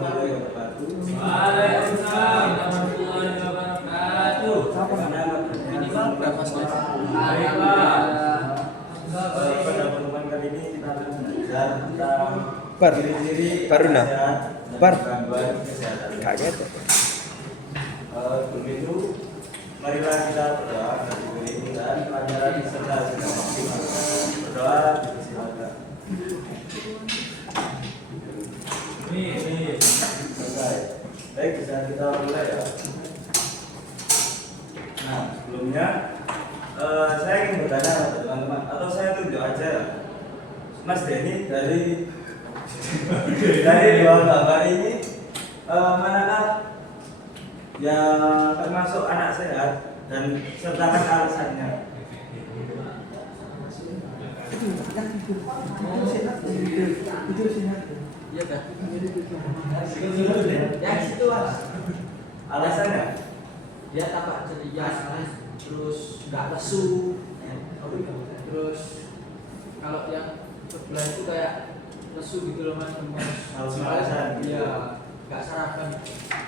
warahmatullahi wabarakatuh. Waalaikumsalam warahmatullahi wabarakatuh. Minimal berapa slide? Baik, Pak. Pada pertemuan kali ini kita akan belajar tentang Par. ciri-ciri Paruna. sehat Par. dan gangguan kesehatan. Kaget. Sebelum itu, marilah kita berdoa dan diberi kemudahan pelajaran serta segala maksimal. Berdoa dipersilakan. Ini. Selesai. Baik, bisa kita mulai ya. Nah, sebelumnya saya ingin bertanya pada teman-teman, atau saya tunjuk aja ya. Mas Denny dari dua gambar ini manakah yang termasuk anak sehat dan sertakan alasannya? Iya kan? Yang situ Mas. Alasannya? Dia tampak ceria, terus nggak lesu, terus kalau yang sebelah itu kayak lesu gitu loh Mas. Males-malesan. Iya, nggak sarapan.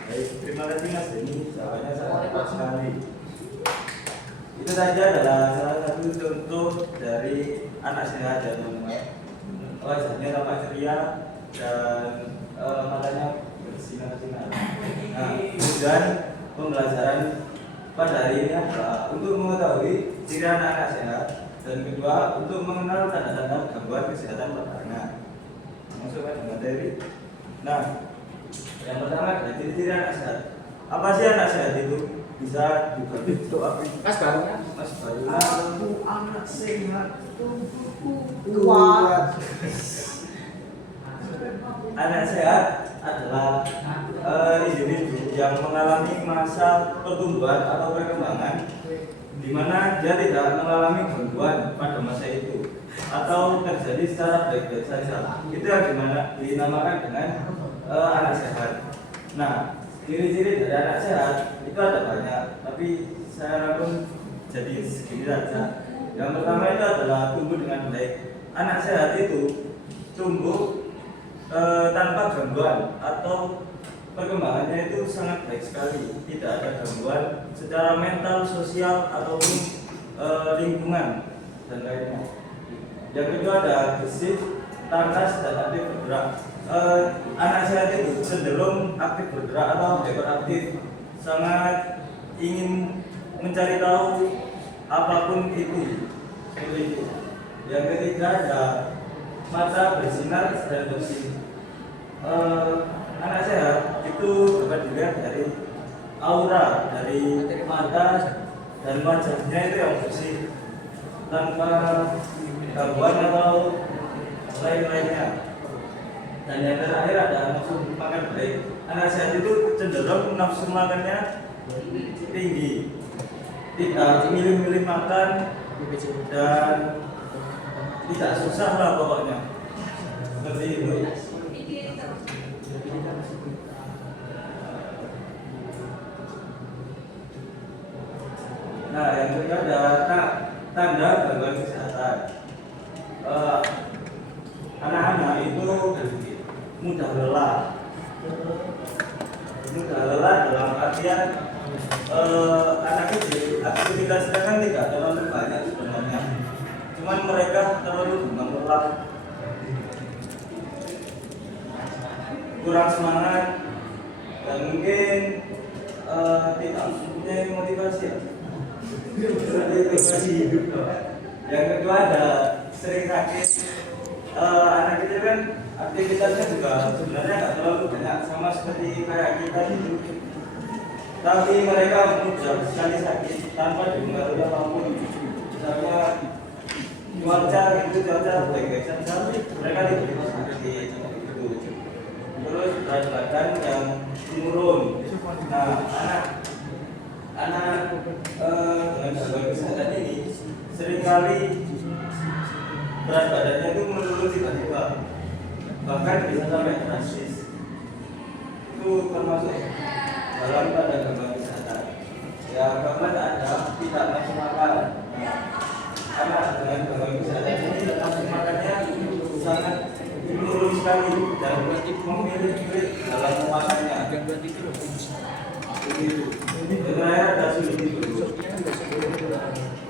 Baik, terima kasih Mas Denny, jawabannya sangat tepat sekali. Itu saja adalah salah satu contoh dari anak sehat ya teman-teman. Wajahnya tampak ceria dan matanya bersinar-sinar. Nah, kemudian pembelajaran pada hari ini adalah untuk mengetahui ciri anak-anak sehat dan kedua untuk mengenal tanda-tanda gangguan kesehatan pada anak. Masuk ke materi. Nah, yang pertama adalah ciri-ciri anak sehat. Apa sih anak sehat itu? Bisa juga bentuk apa? Mas baru kan? Mas baru. Aku anak sehat, tubuhku kuat. Anak sehat adalah individu yang mengalami masa pertumbuhan atau perkembangan di mana dia tidak mengalami gangguan pada masa itu atau terjadi secara baik-baik saja. Itu yang dinamakan dengan anak sehat. Nah, ciri-ciri dari anak sehat itu ada banyak, tapi saya rangkum jadi segini saja. Yang pertama itu adalah tumbuh dengan baik. Anak sehat itu tumbuh tanpa gangguan atau perkembangannya itu sangat baik sekali, tidak ada gangguan secara mental, sosial ataupun lingkungan dan lainnya. Yang kedua ada gesit, tangkas dan aktif bergerak. Anak sehat itu cenderung aktif bergerak atau hyperaktif, sangat ingin mencari tahu apapun itu. Seperti itu. Yang ketiga ada mata bersinar dan bersih. Anak sehat itu dapat dilihat dari aura dari mata dan wajahnya itu yang bersih tanpa gangguan atau lain-lainnya. Dan yang terakhir ada nafsu makan baik. Anak sehat itu cenderung nafsu makannya tinggi, tidak milih-milih makan dan tidak susah lah pokoknya. Seperti itu. Nah, yang kedua ada tanda gangguan kesehatan. Anak-anak itu mudah lelah. Mudah lelah dalam artian anak kecil aktivitasnya kan tidak terlalu banyak sebenarnya. Cuman mereka terlalu gampang lelah, kurang semangat dan mungkin tidak mempunyai motivasi. Motivasi hidup. Yang kedua ada sering sakit. Anak kecil kan aktivitasnya juga sebenarnya nggak terlalu banyak, sama seperti kayak kita gitu. Tapi mereka mudah sekali sakit tanpa dipengaruhi apapun. Misalnya cuaca baik-baik saja, mereka tidak bisa sakit gitu. Terus berat badan yang menurun. Nah, anak dengan gangguan kesehatan ini seringkali berat badannya itu menurun tiba-tiba, bahkan bisa sampai drastis. Itu termasuk dalam tanda gangguan kesehatan. Ya, keempat ada tidak nafsu makan. Anak dengan gangguan kesehatan ini nafsu makannya sangat menurun sekali dan memilih dalam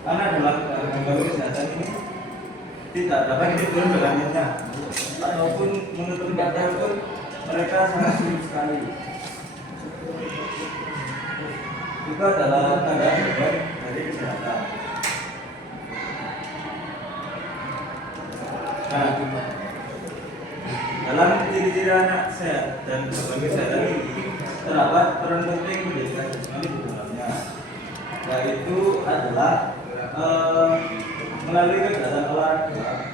Karena dalam mengganggu kesehatan ini tidak dapat tidur dengan nyenyak ataupun menutup mata pun mereka sangat sulit sekali. Juga adalah tanda gangguan dari kesehatan. Nah, dalam ciri-ciri anak sehat dan gangguan kesehatan ini terdapat peran penting pendidikan jasmani di dalamnya, yaitu adalah melalui kegiatan olahraga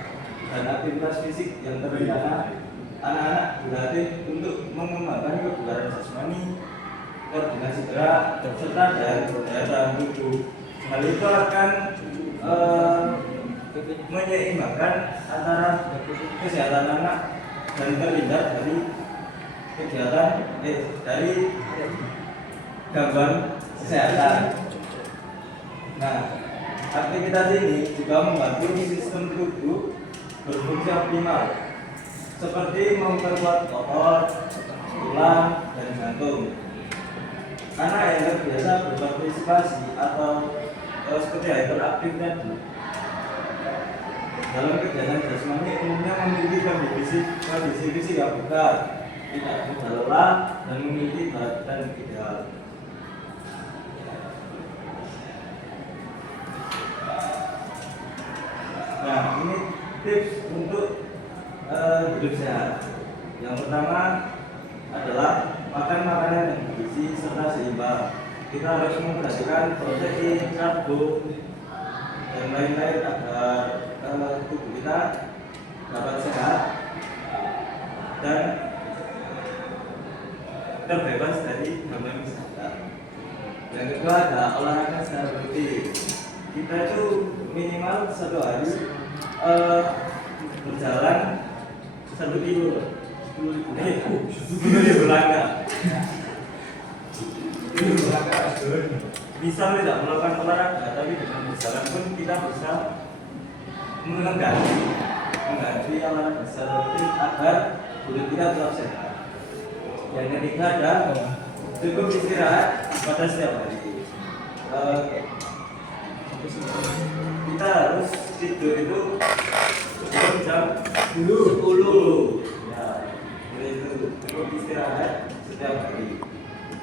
dan aktivitas fisik yang terencana. Anak-anak dilatih untuk mengembangkan kebugaran jasmani, koordinasi gerak, serta daya tahan tubuh. Hal itu akan menyeimbangkan antara kesehatan anak dan terhindar dari kegiatan dari gangguan kesehatan. Nah, aktivitas ini juga membantu sistem tubuh berfungsi optimal, seperti memperkuat otot, tulang, dan jantung. Anak yang terbiasa berpartisipasi atau seperti hyperaktif tadi dalam kegiatan jasmani umumnya memiliki kondisi fisik yang bugar, tidak mudah lelah, dan memiliki berat badan ideal. Nah, ini tips untuk hidup sehat. Yang pertama adalah makan makanan yang bergizi serta seimbang. Kita harus memperhatikan protein, karbo, dan lain-lain agar tubuh kita dapat sehat dan terbebas dari gangguan kesehatan. Yang kedua adalah olahraga secara rutin. Kita itu minimal satu hari berjalan 1 kilo. 10 langkah. Bisa tidak melakukan olahraga, tapi dengan berjalan pun kita bisa mengganti olahraga secara rutin agar kulit kita tetap sehat. Yang ketiga ada cukup istirahat pada setiap hari. Kita harus tidur itu jam 10. Ya, itu cukup istirahat setiap hari.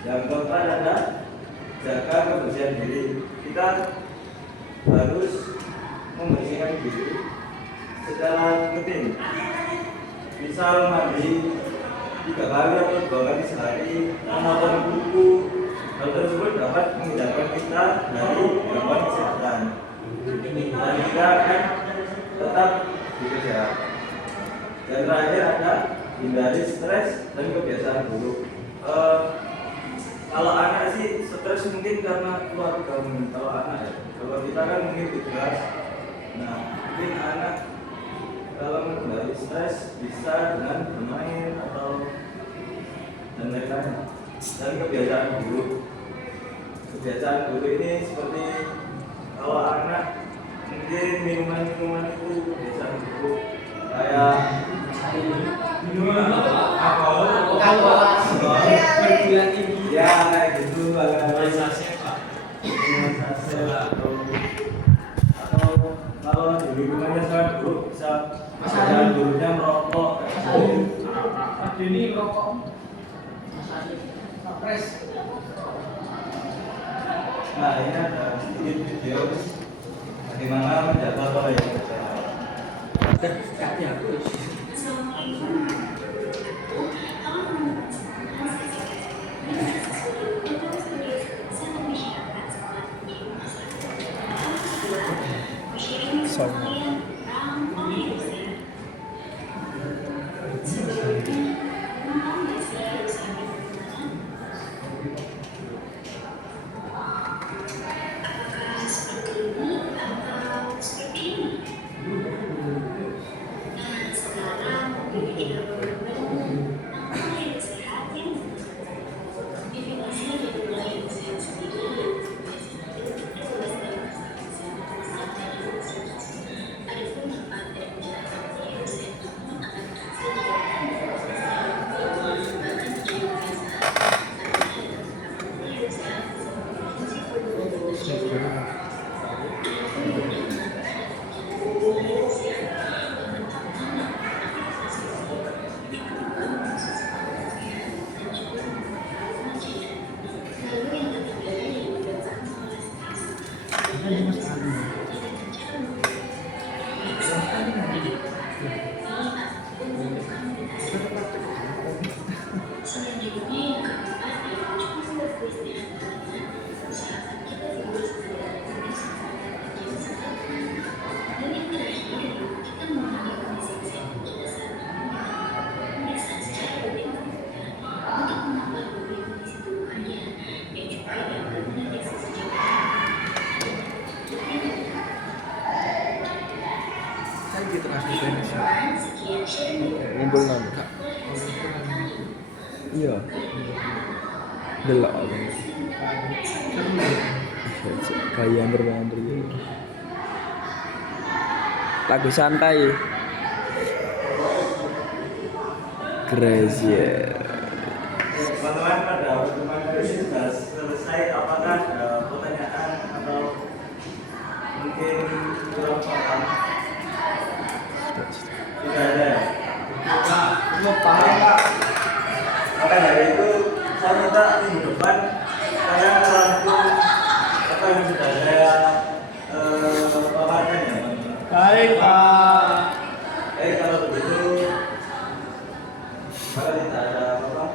Yang keempat ada jaga kebersihan diri. Kita harus membersihkan diri secara rutin. Misal mandi 3 kali atau 2 kali sehari, memotong kuku. Hal tersebut dapat menghindarkan kita dari gangguan kesehatan. Dan kita akan tetap hidup sehat. Dan terakhir ada hindari stres dan kebiasaan buruk. Kalau anak sih stres mungkin karena keluarga, kalau anak ya. Kalau kita kan mungkin tugas. Nah, mungkin anak kalau menghindari stres bisa dengan bermain atau dan lain-lain. Dan kebiasaan buruk. Kebiasaan buruk ini seperti kalau anak mungkin minuman itu kebiasaan buruk kayak minuman alkohol bergula tinggi ya kayak gitu, minuman saset atau kalau di lingkungannya sangat buruk bisa kebiasaan buruknya merokok. Ini rokok Pres. Nah, ini ada sedikit video bagaimana menjaga pola hidup sehat. Kaki aku. Sekarang Delok. Kayak bermain lagu santai. Crazy. Teman-teman pada pertemuan hari ini sudah selesai. Apakah ada pertanyaan atau mungkin kurang paham? Tidak ada. Belum paham Pak. Maka dari itu saya minta minggu depan saya merangkum apa yang sudah saya paparkan ya teman-teman. Baik Pak. Kalau begitu kalau tidak ada apa-apa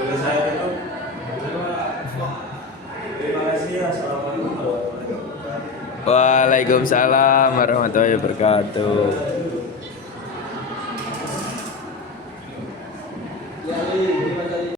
boleh saya tutup. Terima kasih. Assalamualaikum warahmatullahi wabarakatuh. Waalaikumsalam warahmatullahi wabarakatuh. Ya, terima